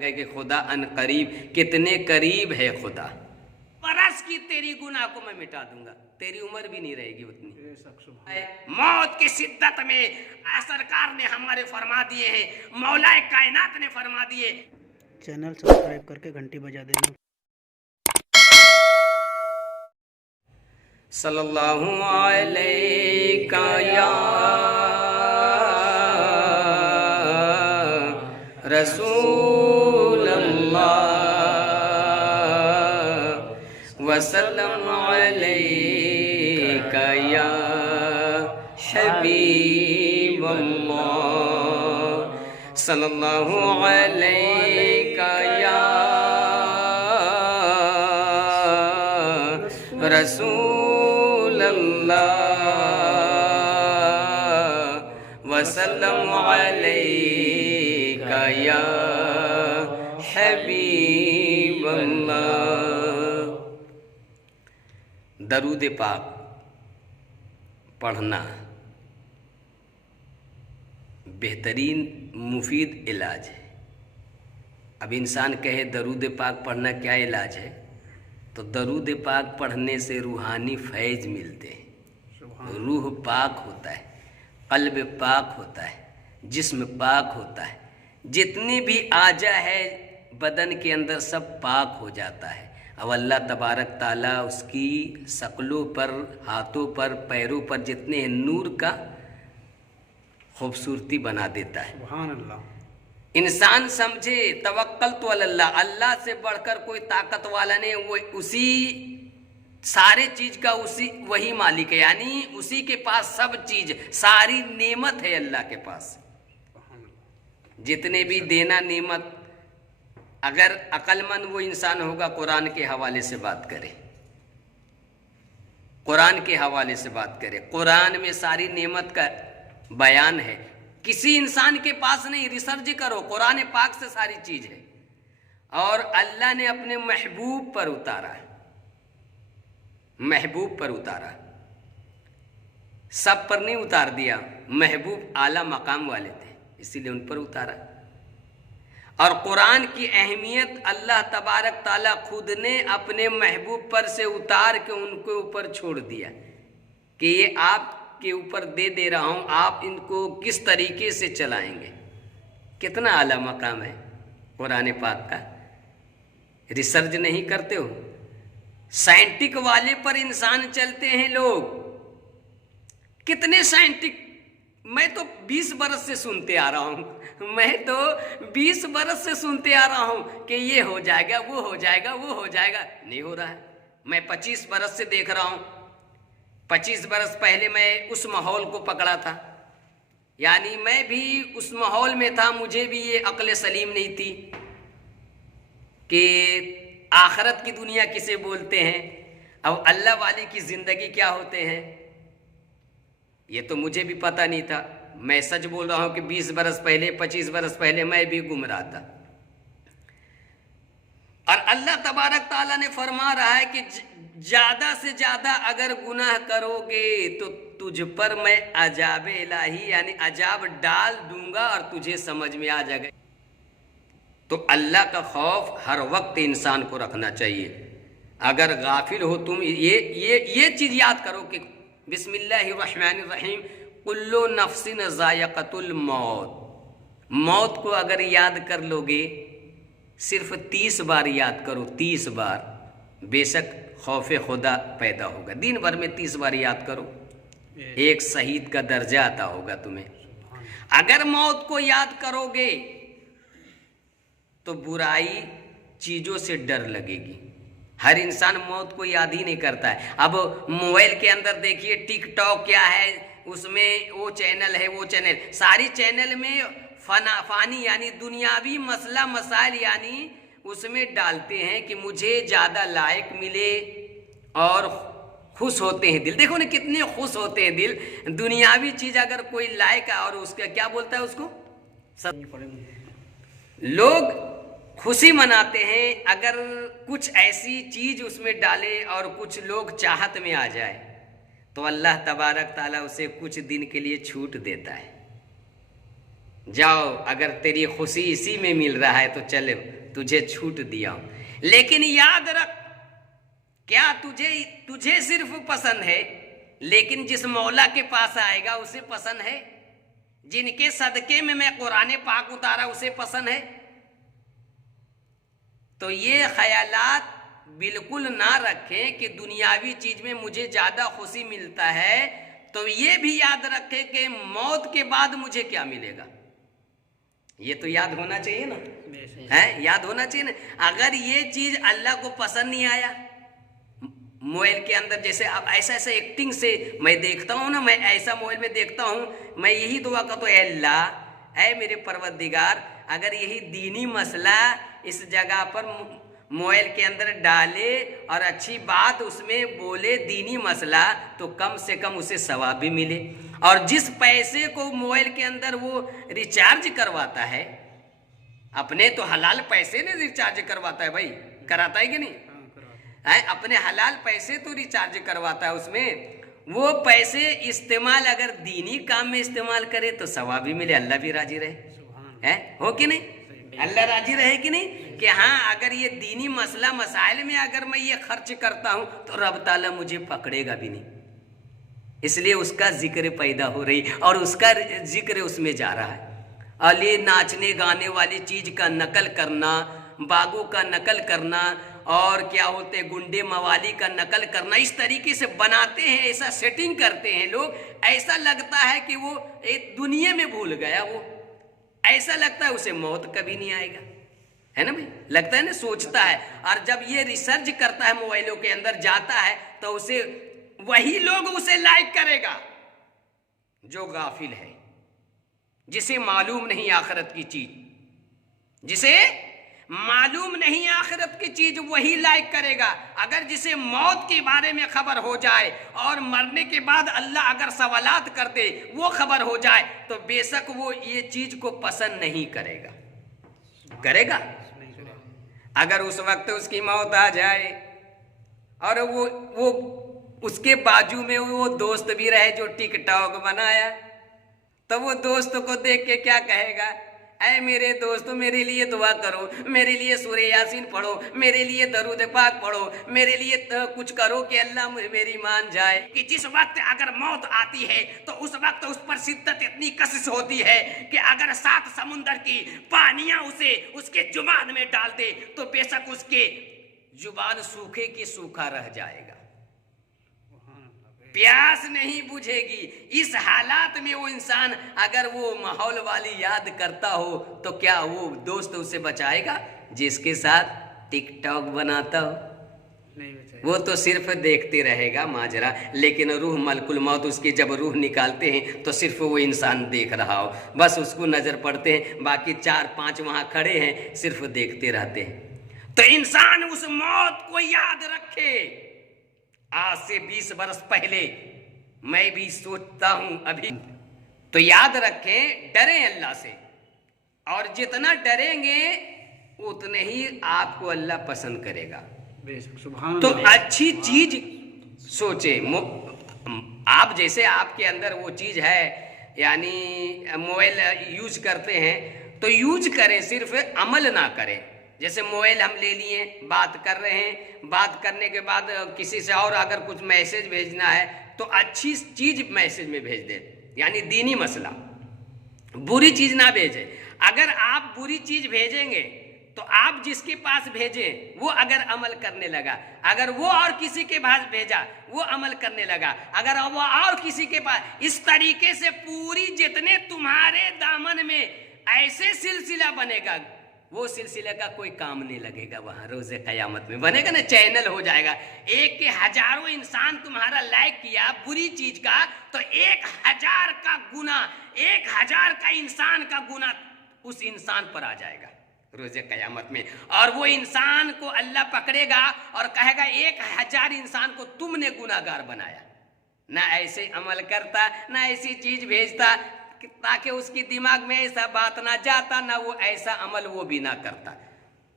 کہ خدا ان قریب، کتنے قریب ہے خدا، برس کی تیری گناہ کو میں مٹا دوں گا، تیری عمر بھی نہیں رہے گی اتنی۔ موت کی شدت میں سرکار نے ہمارے فرما دیے ہیں، مولا کائنات نے فرما دیے۔ چینل سبسکرائب کر کے گھنٹی بجا دینا۔ صلی اللہ علیہ یا رسول اللہ وسلم علیک یا حبیب اللہ، صلی اللہ علیک یا رسول اللہ وسلم علیک یا حبیب اللہ۔ درود پاک پڑھنا بہترین مفید علاج ہے۔ اب انسان کہے درود پاک پڑھنا کیا علاج ہے، تو درود پاک پڑھنے سے روحانی فیض ملتے ہیں، روح پاک ہوتا ہے، قلب پاک ہوتا ہے، جسم پاک ہوتا ہے، جتنی بھی آجا ہے بدن کے اندر سب پاک ہو جاتا ہے۔ اب اللہ تبارک تعالیٰ اس کی شکلوں پر، ہاتھوں پر، پیروں پر جتنے ہیں نور کا خوبصورتی بنا دیتا ہے۔ سبحان اللہ۔ انسان سمجھے توکلت علی اللہ، اللہ سے بڑھ کر کوئی طاقت والا نہیں، وہ اسی سارے چیز کا وہی مالک ہے، یعنی اسی کے پاس سب چیز، ساری نعمت ہے اللہ کے پاس، جتنے بھی دینا نعمت۔ اگر عقل مند وہ انسان ہوگا قرآن کے حوالے سے بات کرے، قرآن کے حوالے سے بات کرے، قرآن میں ساری نعمت کا بیان ہے، کسی انسان کے پاس نہیں۔ ریسرچ کرو، قرآن پاک سے ساری چیز ہے، اور اللہ نے اپنے محبوب پر اتارا ہے، محبوب پر اتارا، سب پر نہیں اتار دیا، محبوب اعلیٰ مقام والے تھے اسی لیے ان پر اتارا۔ اور قرآن کی اہمیت اللہ تبارک تعالیٰ خود نے اپنے محبوب پر سے اتار کے ان کے اوپر چھوڑ دیا کہ یہ آپ کے اوپر دے رہا ہوں، آپ ان کو کس طریقے سے چلائیں گے۔ کتنا اعلیٰ مقام ہے قرآن پاک کا، ریسرچ نہیں کرتے ہو؟ سائنٹک والے پر انسان چلتے ہیں لوگ، کتنے سائنٹک، میں تو 20 برس سے سنتے آ رہا ہوں، میں تو 20 برس سے سنتے آ رہا ہوں کہ یہ ہو جائے گا، وہ ہو جائے گا، وہ ہو جائے گا، نہیں ہو رہا ہے۔ میں 25 برس سے دیکھ رہا ہوں، 25 برس پہلے میں اس ماحول کو پکڑا تھا، یعنی میں بھی اس ماحول میں تھا، مجھے بھی یہ عقل سلیم نہیں تھی کہ آخرت کی دنیا کسے بولتے ہیں، اب اللہ والی کی زندگی کیا ہوتے ہیں، یہ تو مجھے بھی پتہ نہیں تھا۔ میں سچ بول رہا ہوں کہ 20 برس پہلے، 25 برس پہلے میں بھی گمراہ تھا۔ اور اللہ تبارک تعالیٰ نے فرما رہا ہے کہ زیادہ سے زیادہ اگر گناہ کرو گے تو تجھ پر میں عذاب الہی یعنی عذاب ڈال دوں گا اور تجھے سمجھ میں آ جائے گا۔ تو اللہ کا خوف ہر وقت انسان کو رکھنا چاہیے۔ اگر غافل ہو تم، یہ چیز یاد کرو کہ بسم اللہ الرحمن الرحیم، کل نفس ذائقۃ الموت، موت کو اگر یاد کر لو گے، صرف 30 بار یاد کرو، 30 بار، بے شک خوف خدا پیدا ہوگا۔ دن بھر میں 30 بار یاد کرو، ایک شہید کا درجہ عطا ہوگا تمہیں۔ اگر موت کو یاد کرو گے تو برائی چیزوں سے ڈر لگے گی۔ ہر انسان موت کو یاد ہی نہیں کرتا ہے۔ اب موبائل کے اندر دیکھیے ٹک ٹاک کیا ہے، اس میں وہ چینل ہے، وہ چینل، ساری چینل میں فانی یعنی دنیاوی مسئلہ مسائل یعنی اس میں ڈالتے ہیں کہ مجھے زیادہ لائق ملے اور خوش ہوتے ہیں دل۔ دیکھو نا کتنے خوش ہوتے ہیں دل، دنیاوی چیز اگر کوئی لائق ہے اور اس کا کیا بولتا ہے اس کو، لوگ خوشی مناتے ہیں اگر کچھ ایسی چیز اس میں ڈالے اور کچھ لوگ چاہت میں آ جائے تو اللہ تبارک تعالیٰ اسے کچھ دن کے لیے چھوٹ دیتا ہے، जाओ, अगर तेरी खुशी इसी में मिल रहा है तो चले, तुझे छूट दिया हूं। लेकिन याद रख, क्या तुझे सिर्फ पसंद है, लेकिन जिस मौला के पास आएगा उसे पसंद है? जिनके सदके में मैं कुरान पाक उतारा उसे पसंद है? तो ये ख्यालात बिल्कुल ना रखें कि दुनियावी चीज में मुझे ज्यादा खुशी मिलता है, तो ये भी याद रखें कि मौत के बाद मुझे क्या मिलेगा। ये तो याद होना चाहिए ना, है याद होना चाहिए ना। अगर ये चीज अल्लाह को पसंद नहीं आया, मोबाइल के अंदर जैसे अब ऐसा ऐसा एक्टिंग से मैं देखता हूँ ना, मैं ऐसा मोबाइल में देखता हूँ, मैं यही दुआ करता हूँ, अल्लाह ऐ मेरे परवरदिगार, अगर यही दीनी मसला इस जगह पर मोबाइल के अंदर डाले और अच्छी बात उसमें बोले दीनी मसला, तो कम से कम उसे सवाब भी मिले। और जिस पैसे को मोबाइल के अंदर वो रिचार्ज करवाता है, अपने तो हलाल पैसे ने रिचार्ज करवाता है भाई, कराता है कि नहीं है, अपने हलाल पैसे तो रिचार्ज करवाता है, उसमें वो पैसे इस्तेमाल अगर दीनी काम में इस्तेमाल करे तो सवाब भी मिले, अल्लाह भी राजी रहे, है हो कि नहीं, अल्लाह राजी रहे कि नहीं, कि हाँ अगर ये दीनी मसला मसाइल में अगर मैं ये खर्च करता हूं तो रब ताला मुझे पकड़ेगा भी नहीं, इसलिए उसका जिक्र पैदा हो रही और उसका जिक्र उसमें जा रहा है। अली नाचने गाने वाली चीज का नकल करना, बागों का नकल करना, और क्या होते गुंडे मवाली का नकल करना, इस तरीके से बनाते हैं, ऐसा सेटिंग करते हैं लोग, ऐसा लगता है कि वो एक दुनिया में भूल गया, वो ऐसा लगता है उसे मौत कभी नहीं आएगा, है ना भाई, लगता है ना, सोचता है। और जब ये रिसर्च करता है मोबाइलों के अंदर जाता है तो उसे वही लोग उसे लाइक करेगा जो गाफिल है, जिसे मालूम नहीं आखिरत की चीज, जिसे मालूम नहीं आखिरत की चीज वही लाइक करेगा। अगर जिसे मौत के बारे में खबर हो जाए और मरने के बाद अल्लाह अगर सवालात कर दे वो खबर हो जाए तो बेशक वो ये चीज को पसंद नहीं करेगा, करेगा? अगर उस वक्त उसकी मौत आ जाए और वो उसके बाजू में वो दोस्त भी रहे जो टिकटॉक बनाया, तो वो दोस्त को देख के क्या कहेगा, ऐ मेरे दोस्तों मेरे लिए दुआ करो, मेरे लिए सूरह यासीन पढ़ो, मेरे लिए दरूद पाक पढ़ो, मेरे लिए कुछ करो कि अल्लाह मेरी मान जाए। कि जिस वक्त अगर मौत आती है तो उस वक्त उस पर शिद्दत इतनी कशिश होती है कि अगर 7 समुंदर की पानियां उसे उसके जुबान में डाल दे तो बेशक उसके जुबान सूखे की सूखा रह जाएगा, प्यास नहीं बुझेगी। इस हालात में वो इंसान अगर वो माहौल वाली याद करता हो तो क्या वो दोस्त उसे बचाएगा जिसके साथ टिकटॉक बनाता हो? नहीं बचाएगा, वो तो सिर्फ देखते रहेगा माजरा। लेकिन रूह मलकुल मौत उसकी जब रूह निकालते हैं तो सिर्फ वो इंसान देख रहा हो, बस उसको नजर पड़ते हैं, बाकी 4-5 वहां खड़े हैं सिर्फ देखते रहते हैं। तो इंसान उस मौत को याद रखे। आज से 20 बरस पहले मैं भी सोचता हूं अभी, तो याद रखें, डरें अल्लाह से, और जितना डरेंगे उतने ही आपको अल्लाह पसंद करेगा। तो अच्छी चीज सोचे। आप जैसे आपके अंदर वो चीज है, यानी मोबाइल यूज करते हैं तो यूज करें, सिर्फ अमल ना करें। जैसे मोबाइल हम ले लिए, बात कर रहे हैं, बात करने के बाद किसी से और अगर कुछ मैसेज भेजना है तो अच्छी चीज मैसेज में भेज दें, यानी दीनी मसला, बुरी चीज ना भेजें। अगर आप बुरी चीज भेजेंगे तो आप जिसके पास भेजें वो अगर अमल करने लगा, अगर वो और किसी के पास भेजा वो अमल करने लगा, अगर वो और किसी के पास, इस तरीके से पूरी जितने तुम्हारे दामन में ऐसे सिलसिला बनेगा, वो सिलसिले का कोई काम नहीं लगेगा, वहां रोजे कयामत में बनेगा ना, चैनल हो जाएगा। एक के हजारों इंसान तुम्हारा लाइक किया बुरी चीज का, तो 1000 का गुना, 1000 का इंसान का गुना उस इंसान पर आ जाएगा रोजे कयामत में। और वो इंसान को अल्लाह पकड़ेगा और कहेगा 1000 इंसान को तुमने गुनाहगार बनाया, ना ऐसे अमल करता, ना ऐसी चीज भेजता, ताकि उसकी दिमाग में ऐसा बात ना जाता, ना वो ऐसा अमल वो भी ना करता।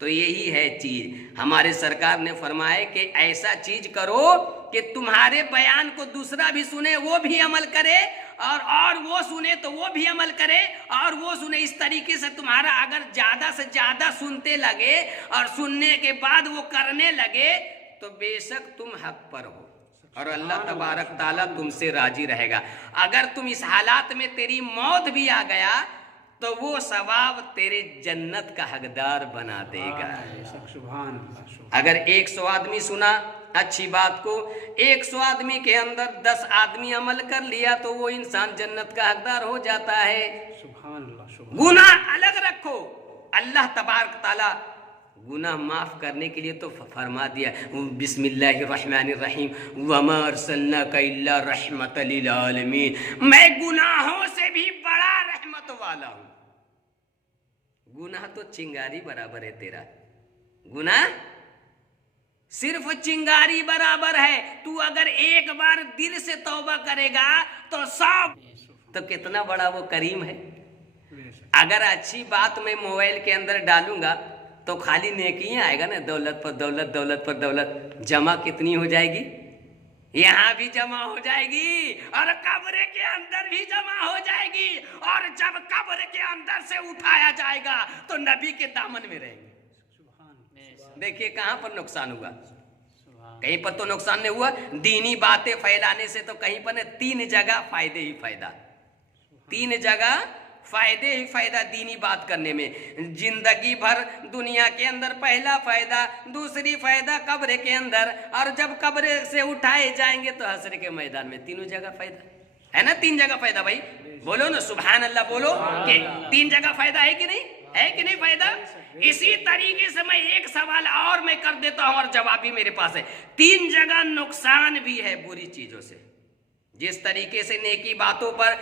तो यही है चीज। हमारे सरकार ने फरमाया कि ऐसा चीज करो कि तुम्हारे बयान को दूसरा भी सुने, वो भी अमल करे, और वो सुने तो वो भी अमल करे और वो सुने। इस तरीके से तुम्हारा अगर ज्यादा से ज्यादा सुनते लगे और सुनने के बाद वो करने लगे तो बेशक तुम हक पर हो और अल्लाह तबारक ताला तुमसे राजी रहेगा। अगर तुम इस हालात में तेरी मौत भी आ गया तो वो सवाब तेरे जन्नत का हकदार बना देगा। अगर 100 आदमी सुना अच्छी बात को, 100 आदमी के अंदर 10 आदमी अमल कर लिया तो वो इंसान जन्नत का हकदार हो जाता है। गुनाह अलग रखो, अल्लाह तबारक ताला गुनाह माफ करने के लिए तो फरमा दिया बिस्मिल्लाहिर्रहमानिर्रहीम वमा अरसलनाका इल्ला रहमतल लिल आलमीन, मैं गुनाहों से भी बड़ा रहमत वाला हूं। गुनाह तो चिंगारी बराबर है, तेरा गुनाह सिर्फ चिंगारी बराबर है। तू अगर एक बार दिल से तौबा करेगा तो सब, तो कितना बड़ा वो करीम है। अगर अच्छी बात मैं मोबाइल के अंदर डालूंगा तो खाली नेकी ही आएगा ना, दौलत पर दौलत, दौलत पर दौलत जमा कितनी हो जाएगी, यहाँ भी जमा हो जाएगी और कब्र के अंदर भी जमा हो जाएगी। और जब कब्र के अंदर से उठाया जाएगा तो नबी के दामन में रहेंगे। देखिए कहां पर नुकसान हुआ, कहीं पर तो नुकसान नहीं हुआ। दीनी बातें फैलाने से तो कहीं पर 3 जगह फायदे ही फायदा, 3 जगह फायदे ही फायदा दीनी बात करने में। जिंदगी भर दुनिया के अंदर पहला फायदा, दूसरी फायदा कब्र के अंदर, और जब कब्र से उठाए जाएंगे तो हश्र के मैदान में। तीनों जगह फायदा है ना, 3 जगह फायदा। भाई बोलो ना सुभान अल्लाह, बोलो कि 3 जगह फायदा है कि नहीं, है कि नहीं फायदा। इसी तरीके से मैं एक सवाल और मैं कर देता हूं और जवाब भी मेरे पास है। 3 जगह नुकसान भी है बुरी चीजों से। जिस तरीके से नेकी बातों पर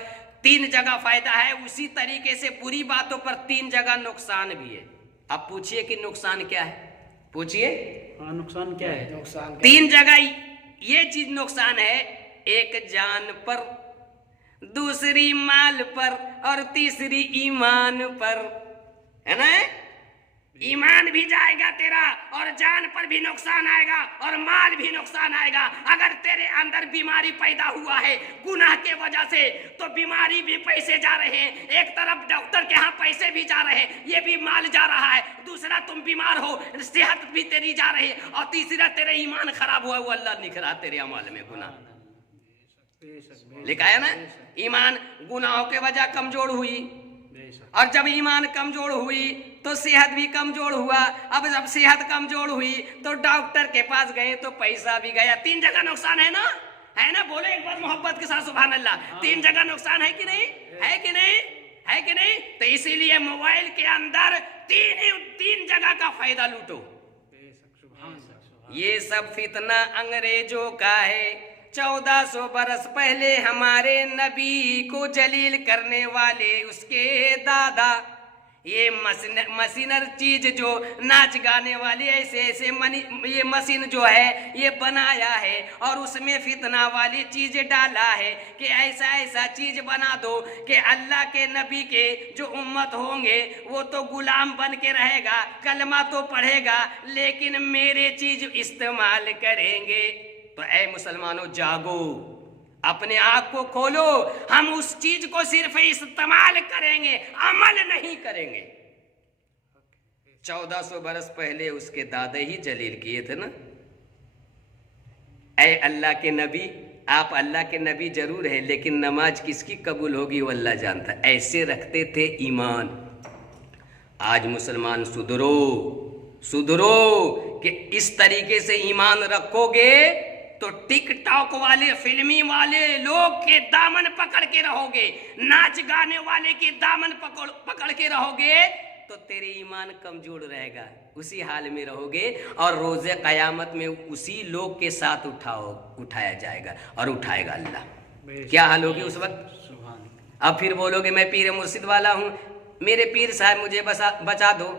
3 जगह फायदा है, उसी तरीके से बुरी बातों पर 3 जगह नुकसान भी है। अब पूछिए कि नुकसान क्या है, पूछिए नुकसान क्या है। नुकसान 3 जगह ये चीज नुकसान है, एक जान पर, दूसरी माल पर और तीसरी ईमान पर, है ना। ईमान भी जाएगा तेरा और जान पर भी नुकसान आएगा और माल भी नुकसान आएगा। अगर तेरे अंदर बीमारी पैदा हुआ है गुनाह के वजह से तो बीमारी भी, पैसे जा रहे हैं, एक तरफ डॉक्टर के यहाँ पैसे भी जा रहे हैं, ये भी माल जा रहा है। दूसरा तुम बीमार हो, सेहत भी तेरी जा रही है, और तीसरा तेरे ईमान खराब हुआ, वो अल्लाह लिख रहा तेरे अमाल में गुनाह लिखा है ना। ईमान गुनाहों के वजह कमजोर हुई, और जब ईमान कमजोर हुई तो सेहत भी कमजोर हुआ। अब जब सेहत कमजोर हुई तो डॉक्टर के पास गए तो पैसा भी गया। 3 जगह नुकसान है ना, है ना। बोले एक बार मोहब्बत के साथ सुभान अल्लाह। 3 जगह नुकसान है कि नहीं, है कि नहीं, है कि नहीं। तो इसीलिए मोबाइल के अंदर 3 जगह का फायदा लूटो। ये सब फितना अंग्रेजों का है। 1400 बरस पहले हमारे नबी को जलील करने वाले उसके दादा, ये मशीनर चीज जो नाच गाने वाली ऐसे ऐसे ये मशीन जो है ये बनाया है और उसमें फितना वाली चीज डाला है कि ऐसा ऐसा चीज बना दो कि अल्लाह के नबी के जो उम्मत होंगे वो तो गुलाम बन के रहेगा, कलमा तो पढ़ेगा लेकिन मेरे चीज इस्तेमाल करेंगे। तो ऐ मुसलमानों जागो, अपने आँख को खोलो। हम उस चीज को सिर्फ इस्तेमाल करेंगे, अमल नहीं करेंगे। 1400 बरस पहले उसके दादा ही जलील किए थे ना। ऐ अल्लाह के नबी, आप अल्लाह के नबी जरूर हैं लेकिन नमाज किसकी कबूल होगी वो अल्लाह जानता है। ऐसे रखते थे ईमान। आज मुसलमान सुधरो, सुधरो कि इस तरीके से ईमान रखोगे तो टिकटॉक वाले, फिल्मी वाले लोग के दामन पकड़ के रहोगे, नाच गाने वाले के दामन पकड़ के रहोगे तो तेरे ईमान कमजोर रहेगा, उसी हाल में रहोगे और रोजे कयामत में उसी लोग के साथ उठाया जाएगा और उठाएगा अल्लाह। क्या हाल होगी उस वक्त। अब फिर बोलोगे मैं पीर मुर्शिद वाला हूँ, मेरे पीर साहब मुझे बचा दो,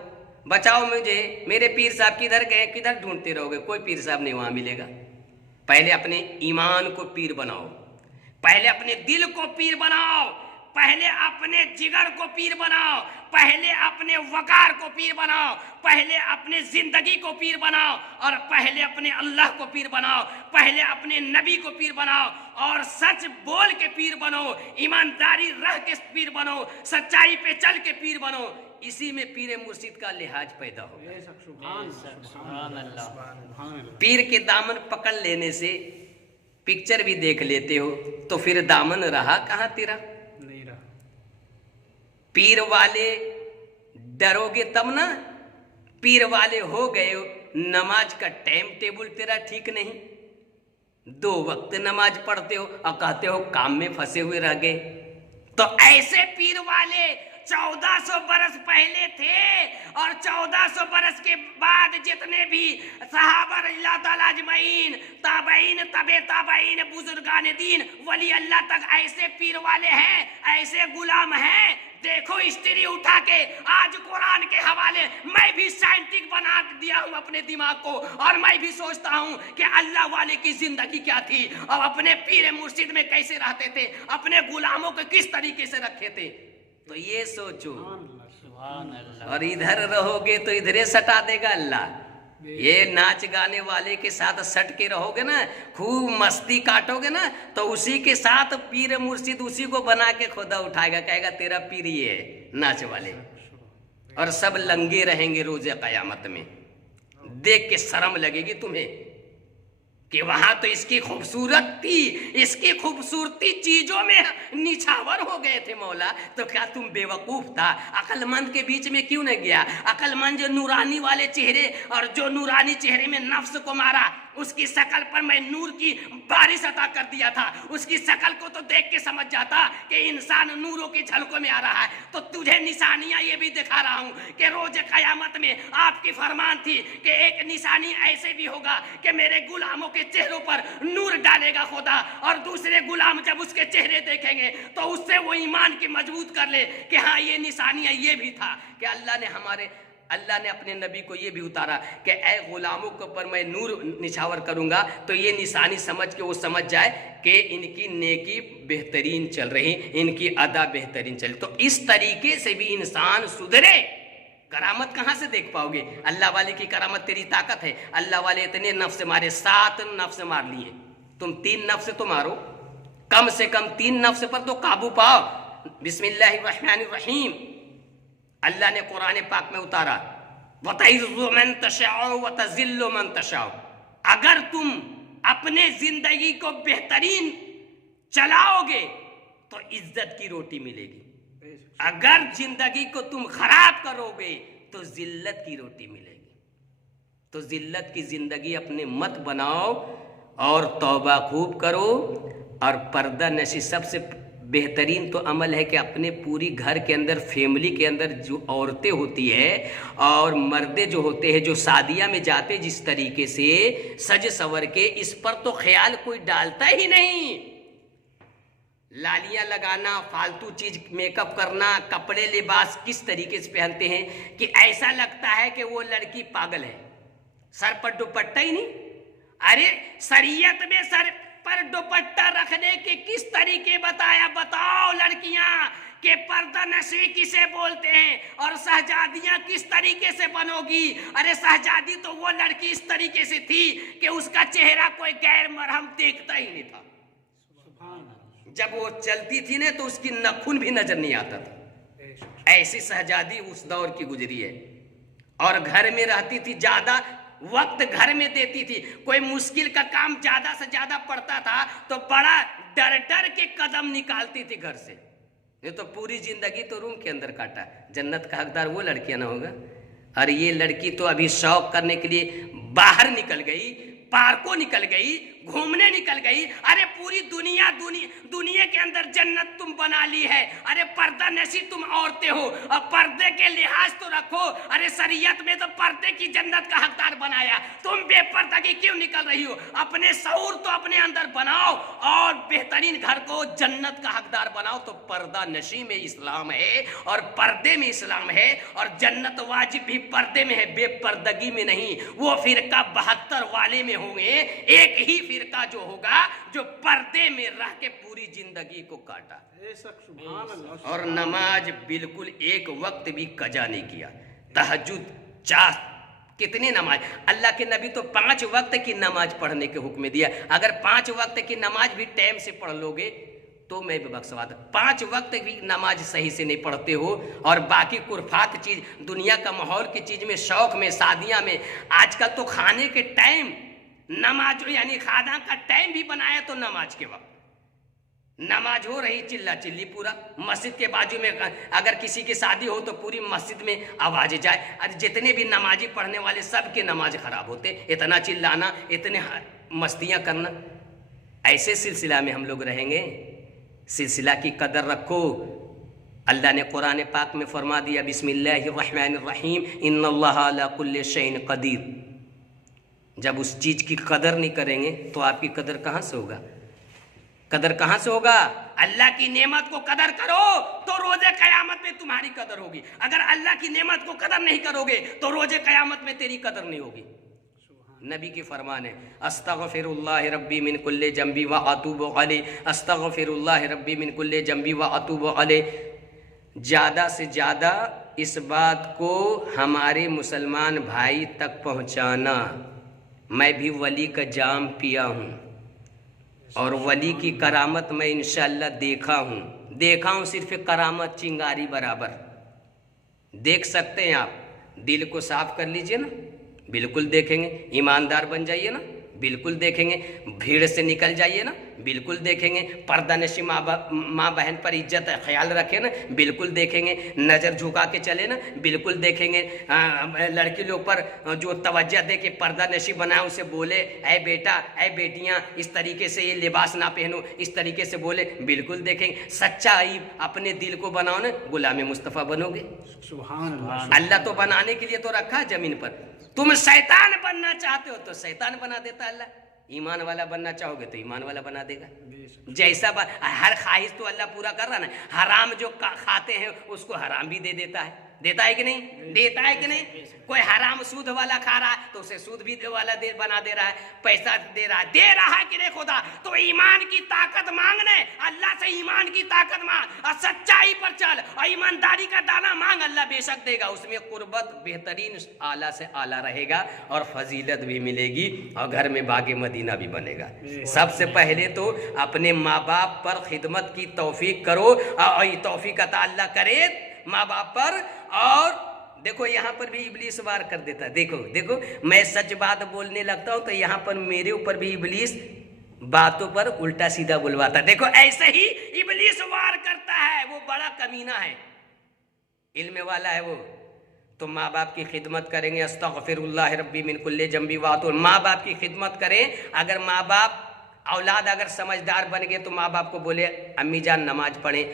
बचाओ मुझे, मेरे पीर साहब किधर गए, किधर ढूंढते रहोगे, कोई पीर साहब नहीं वहां मिलेगा। पहले अपने ईमान को पीर बनाओ, पहले अपने दिल को पीर बनाओ, पहले अपने जिगर को पीर बनाओ, पहले अपने वकार को पीर बनाओ, पहले अपने जिंदगी को पीर बनाओ, और पहले अपने अल्लाह को पीर बनाओ, पहले अपने नबी को पीर बनाओ, और सच बोल के पीर बनो, ईमानदारी रह के पीर बनो, सच्चाई पे चल के पीर बनो। इसी में पीर मुर्शिद का लिहाज पैदा होगा। सुभान अल्लाह। पीर के दामन पकड़ लेने से पिक्चर भी देख लेते हो तो फिर दामन रहा कहाँ तेरा? नहीं रहा। पीर वाले डरोगे तब ना, पीर वाले हो गए हो, नमाज का टाइम टेबल तेरा ठीक नहीं, 2 वक्त नमाज पढ़ते हो और कहते हो काम में फंसे हुए रह गए। तो ऐसे पीर वाले 1400 बरस पहले थे, और 1400 बरस के बाद जितने भी सहाबा रज़ियल्लाहु ताला अजमईन, ताबईन, तबे ताबईन, बुजुर्गान दीन, वली अल्लाह तक ऐसे पीर वाले हैं, ऐसे गुलाम हैं। देखो हिस्ट्री उठा के आज कुरान के हवाले मैं भी साइंटिफिक बना दिया हूँ अपने दिमाग को, और मैं भी सोचता हूँ कि अल्लाह वाले की जिंदगी क्या थी, और अपने पीर मुर्शिद में कैसे रहते थे, अपने गुलामों को किस तरीके से रखे थे। तो ये सोचो, सुभान अल्लाह। और इधर रहोगे तो इधरे सटा देगा अल्लाह। ये नाच गाने वाले के साथ सट के रहोगे ना, खूब मस्ती काटोगे ना, तो उसी के साथ पीर मुर्शिद उसी को बना के खुदा उठाएगा, कहेगा तेरा पीर ये है, नाच वाले। और सब लंगे रहेंगे रोजे कयामत में। देख के शर्म लगेगी तुम्हें कि वहां तो इसकी खूबसूरती चीजों में निछावर हो गए थे मौला, तो क्या तुम बेवकूफ था? अक्लमंद के बीच में क्यों नहीं गया? अक्लमंद जो नूरानी वाले चेहरे, और जो नूरानी चेहरे में नफ्स को मारा, उसकी शकल पर मैं नूर की बारिश अता कर दिया था। उसकी शकल को तो देख के समझ जाता कि इंसान नूरों की झलकों में आ रहा है। तो तुझे निशानियां ये भी दिखा रहा हूं कि रोज कयामत में आपकी फरमान थी कि एक निशानी ऐसे भी होगा कि मेरे गुलामों के चेहरों पर नूर डालेगा खुदा, और दूसरे गुलाम जब उसके चेहरे देखेंगे तो उससे वो ईमान की मजबूत कर ले कि हाँ ये निशानियां ये भी था कि अल्लाह ने अपने नबी को ये भी उतारा कि ऐ गुलामों के ऊपर मैं नूर निछावर करूंगा, तो ये निशानी समझ के वो समझ जाए कि इनकी नेकी बेहतरीन चल रही, इनकी अदा बेहतरीन चल। तो इस तरीके से भी इंसान सुधरे। करामत कहाँ से देख पाओगे? अल्लाह वाले की करामत तेरी ताकत है। अल्लाह वाले इतने नफ्स मारे, 7 नफ्स मार लिए, तुम 3 नफ्स तो मारो, कम से कम 3 नफ्स पर तो काबू पाओ। बिस्मिल्लाहिर्रहमानिर्रहीम अल्लाह ने कुरान पाक में उतारा, वतइज़्ज़ु मन तशाउ व तज़िल्लु मन तशाउ। अगर तुम अपने जिंदगी को बेहतरीन चलाओगे तो इज्जत की रोटी मिलेगी, अगर जिंदगी को तुम खराब करोगे तो जिल्लत की रोटी मिलेगी। तो जिल्लत की जिंदगी अपने मत बनाओ, और तौबा खूब करो, और पर्दा नशी। सबसे बेहतरीन तो अमल है कि अपने पूरी घर के अंदर, फैमिली के अंदर जो औरतें होती है और मर्दे जो होते हैं, जो शादियां में जाते जिस तरीके से सज सवर के, इस पर तो ख्याल कोई डालता ही नहीं। लालियां लगाना, फालतू चीज मेकअप करना, कपड़े लिबास किस तरीके से पहनते हैं कि ऐसा लगता है कि वो लड़की पागल है। सर पर दुपट्टा ही नहीं। अरे शरीयत में सर पर दुपट्टा रखने के किस तरीके बताया? बताओ लड़कियां के पर्दा नशी किसे बोलते हैं, और शहजादियां किस तरीके से बनोगी? अरे शहजादी तो वो लड़की इस तरीके से थी कि उसका चेहरा कोई गैर मरहम देखता ही नहीं था। जब वो चलती थी ना तो उसकी नाखून भी नजर नहीं आता था। ऐसी शहजादी उस दौर की गुजरी है। और घर में रहती थी, ज्यादा वक्त घर में देती थी। कोई मुश्किल का काम ज्यादा से ज्यादा पड़ता था तो बड़ा डर डर के कदम निकालती थी घर से। ये तो पूरी जिंदगी तो रूम के अंदर काटा। जन्नत का हकदार वो लड़कियां ना होगा। और ये लड़की तो अभी शौक करने के लिए बाहर निकल गई, पार्कों निकल गई, घूमने निकल गई। अरे पूरी दुनिया के अंदर जन्नत तुम बना ली है। अरे पर्दा नशी तुम औरतें हो, और पर्दे के लिहाज तो रखो। अरे शरीयत में तो पर्दे की जन्नत का हकदार बनाया, तुम बेपर्दगी क्यों निकल रही हो? अपने शऊर तो अपने अंदर बनाओ, और बेहतरीन घर को जन्नत का हकदार बनाओ। तो पर्दा नशी में इस्लाम है, और पर्दे में इस्लाम है, और जन्नत वाजिब भी पर्दे में है, बेपर्दगी में नहीं। वो फिरका 72 वाले में होंगे, एक ही فرقہ جو ہوگا جو پردے میں رہ کے پوری زندگی کو کاٹا بے شک سبحان اللہ اور نماز بالکل ایک وقت بھی قضا نہیں کیا. تہجد 4 کتنی نماز, اللہ کے نبی تو 5 وقت کی نماز پڑھنے کے حکم دیا. اگر 5 وقت کی نماز بھی ٹائم سے پڑھ لو گے تو میں بھی بخشوا دوں. 5 وقت بھی نماز صحیح سے نہیں پڑھتے ہو اور باقی کرفات چیز دنیا کا ماحول کی چیز میں, شوق میں, شادیاں میں, آج کل تو کھانے کے ٹائم نماز یعنی کھانا کا ٹائم بھی بنایا تو نماز کے وقت نماز ہو رہی چلا چلی پورا مسجد کے بازو میں اگر کسی کی شادی ہو تو پوری مسجد میں آواز جائے. اور جتنے بھی نمازی پڑھنے والے سب کے نماز خراب ہوتے. اتنا چلانا, اتنے مستیاں کرنا, ایسے سلسلہ میں ہم لوگ رہیں گے. سلسلہ کی قدر رکھو. اللہ نے قرآن پاک میں فرما دیا بسم اللہ الرحمن الرحیم ان اللہ علی کل شیء قدیر. جب اس چیز کی قدر نہیں کریں گے تو آپ کی قدر کہاں سے ہوگا؟ قدر کہاں سے ہوگا؟ اللہ کی نعمت کو قدر کرو تو روز قیامت میں تمہاری قدر ہوگی. اگر اللہ کی نعمت کو قدر نہیں کرو گے تو روز قیامت میں تیری قدر نہیں ہوگی. نبی کی فرمان ہے استغفر اللہ ربی من کل ذنب واتوب علیہ, استغفر اللہ ربی من کل ذنب واتوب علیہ. زیادہ سے زیادہ اس بات کو ہمارے مسلمان بھائی تک پہنچانا. میں بھی ولی کا جام پیا ہوں اور ولی کی کرامت میں انشاءاللہ دیکھا ہوں صرف کرامت چنگاری برابر. دیکھ سکتے ہیں آپ. دل کو صاف کر لیجئے نا, بالکل دیکھیں گے. ایماندار بن جائیے نا, بالکل دیکھیں گے. بھیڑ سے نکل جائیے نا, بالکل دیکھیں گے. پردہ نشی ماں بہن پر عزت خیال رکھے نا, بالکل دیکھیں گے. نظر جھکا کے چلے نا, بالکل دیکھیں گے. لڑکی لوگ پر جو توجہ دے کے پردہ نشی بنائے اسے بولے اے بیٹا اے بیٹیاں اس طریقے سے یہ لباس نہ پہنو, اس طریقے سے بولے, بالکل دیکھیں گے. سچا عیب اپنے دل کو بناؤ نا, غلام مصطفیٰ بنو گے. سبحان اللہ. اللہ تو بنانے کے لیے تو رکھا ہے زمین پر. تم شیطان بننا چاہتے ہو تو شیطان بنا دیتا اللہ. ایمان والا بننا چاہو گے تو ایمان والا بنا دے گا. جیسا ہر خواہش تو اللہ پورا کر رہا نا. حرام جو کھاتے ہیں اس کو حرام بھی دے دیتا ہے. دیتا ہے کہ نہیں؟ دیتا ہے کہ نہیں؟ کوئی حرام سود والا کھا رہا ہے تو اسے سود بھی والا بنا دے رہا ہے. پیسہ دے رہا ہے کہ نہیں خدا؟ تو ایمان کی طاقت مانگنے اللہ سے, ایمان کی طاقت مانگ اور سچائی پر چل اور ایمانداری کا دانا مانگ, اللہ بے شک دے گا. اس میں قربت بہترین اعلیٰ سے اعلیٰ رہے گا اور فضیلت بھی ملے گی اور گھر میں باغ مدینہ بھی بنے گا. سب سے پہلے تو اپنے ماں باپ پر خدمت کی توفیق کرو اور توفیق عطا اللہ کرے ماں باپ پر. اور دیکھو یہاں پر بھی ابلیس وار کر دیتا ہے. دیکھو میں سچ بات بولنے لگتا ہوں تو یہاں پر میرے اوپر بھی ابلیس باتوں پر الٹا سیدھا بلواتا ہے. دیکھو ایسے ہی ابلیس وار کرتا ہے. وہ بڑا کمینہ ہے, علم والا ہے وہ. تو ماں باپ کی خدمت کریں گے. استغفر اللہ ربی من کل ذنب واتوب. ماں باپ کی خدمت کریں. اگر ماں باپ اولاد اگر سمجھدار بن گئے تو ماں باپ کو بولے امی جان نماز پڑھیں,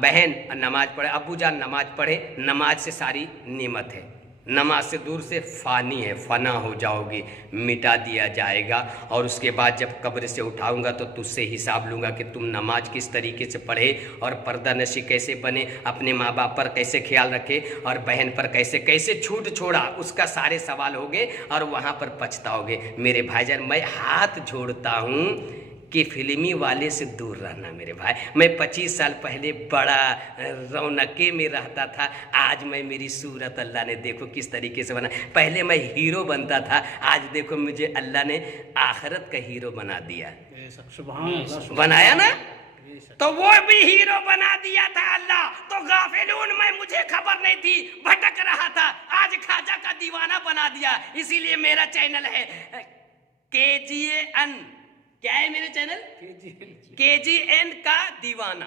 بہن نماز پڑھے, ابو جان نماز پڑھے. نماز سے ساری نعمت ہے. نماز سے دور سے فانی ہے, فنا ہو جاؤ گی, مٹا دیا جائے گا. اور اس کے بعد جب قبر سے اٹھاؤں گا تو تجھ سے حساب لوں گا کہ تم نماز کس طریقے سے پڑھے اور پردہ نشی کیسے بنے, اپنے ماں باپ پر کیسے خیال رکھے اور بہن پر کیسے چھوٹ چھوڑا, اس کا سارے سوال ہوگے اور وہاں پر پچھتاؤ گے. میرے بھائی جان میں ہاتھ جوڑتا ہوں کہ فلمی والے سے دور رہنا میرے بھائی. میں 25 سال پہلے بڑا رونقے میں رہتا تھا. آج میں میری صورت اللہ نے دیکھو کس طریقے سے بنا. پہلے میں ہیرو بنتا تھا, آج دیکھو مجھے اللہ نے آخرت کا ہیرو بنا دیا. سبحان اللہ. بنایا نا, تو وہ بھی ہیرو بنا دیا تھا اللہ. تو غافلون میں مجھے خبر نہیں تھی, بھٹک رہا تھا, آج خواجہ کا دیوانہ بنا دیا. اسی لیے میرا چینل ہے KGN. کیا ہے میرے چینل؟ KGN کا دیوانہ.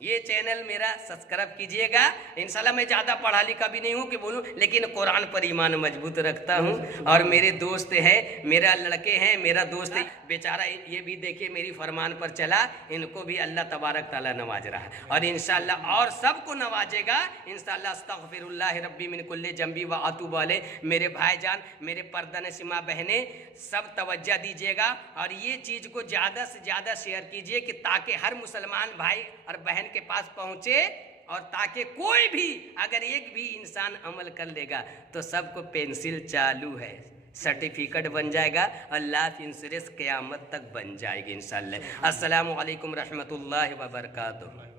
یہ چینل میرا سبسکرائب کیجئے گا. انشاءاللہ میں زیادہ پڑھا لکھا بھی نہیں ہوں کہ بولوں, لیکن قرآن پر ایمان مضبوط رکھتا ہوں. اور میرے دوست ہیں, میرا لڑکے ہیں, میرا دوست بیچارہ یہ بھی دیکھے میری فرمان پر چلا, ان کو بھی اللہ تبارک تعالیٰ نواز رہا ہے اور انشاءاللہ اور سب کو نوازے گا انشاءاللہ. استغفر اللہ ربی من کل ذنب واتوب علیہ. میرے بھائی جان, میرے پردہ نشی ماں بہنیں, سب توجہ دیجیے گا اور یہ چیز کو زیادہ سے زیادہ شیئر کیجیے کہ تاکہ ہر مسلمان بھائی اور بہن کے پاس پہنچے اور تاکہ کوئی بھی اگر ایک بھی انسان عمل کر لے گا تو سب کو پینسل چالو ہے, سرٹیفکیٹ بن جائے گا اور لائف انشورنس قیامت تک بن جائے گی انشاءاللہ۔ السلام علیکم رحمۃ اللہ وبرکاتہ۔